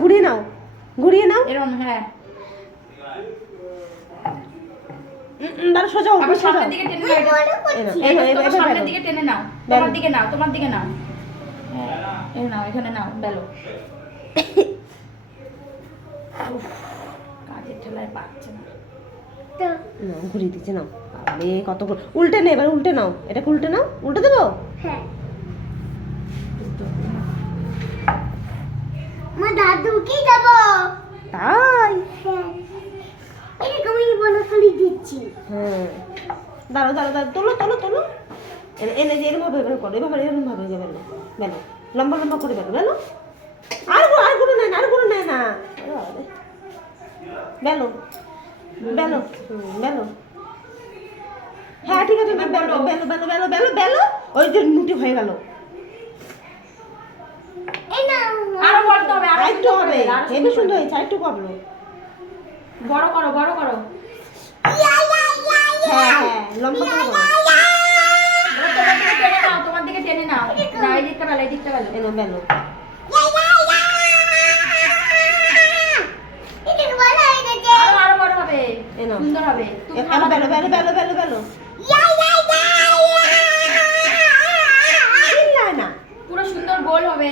ঘুরিয়ে নাও, ঘুরিয়ে নাও এরকম, হ্যাঁ। দাঁড়া সোজা হোক, আবার সোজা সামনের দিকে টেনে নাও, তোমার সামনের দিকে টেনে নাও, তোমার দিকে নাও, তোমার দিকে নাও, এই নাও, এখানে নাও, বেলো। কাজের ঠেলায় পাচ্ছে না। ঘুরিয়ে দিচ্ছে নাও। আরে কত উল্টে নে, এবার উল্টে নাও, এটাকে উল্টে নাও, উল্টে দেবো। হ্যাঁ মা দাদু কি দেব? তাই হ্যাঁ এরকম আমি বলে খালি দিচ্ছি। হ্যাঁ দাঁড়াও দাঁড়াও দাঁড়াও, তোলো তোলো তোলো, এনে যে এরকম ভাবে এভাবে করো, এরকম ভাবে বেলো বেলো, লম্বা লম্বা করে বেলো বেলো। আর গুলো নেয় না, আর গুলো নেয় না, বেলো বেলো বেলো। হ্যাঁ ঠিক আছে, বেলো বেলো বেলো বেলো বেলো বেলো। ওই যে মুটি হয়ে গেল। এই না আরো বড় হবে, আরো আরেকটু হবে, হেবি সুন্দর হয়েছে, আরেকটু করলো। বড় করো, বড় করো। হ্যাঁ হ্যাঁ লম্বা করে করো। তোমার দিকে টেনে নাও, না এই দিকটা বেলো, এই দিকটা বেলো। এনো বেলো। আরো বড় হবে, এনো সুন্দর হবে। বেলো বেলো বেলো বেলো বেলো বেলো। চিল্লায় না। পুরো সুন্দর গোল হবে।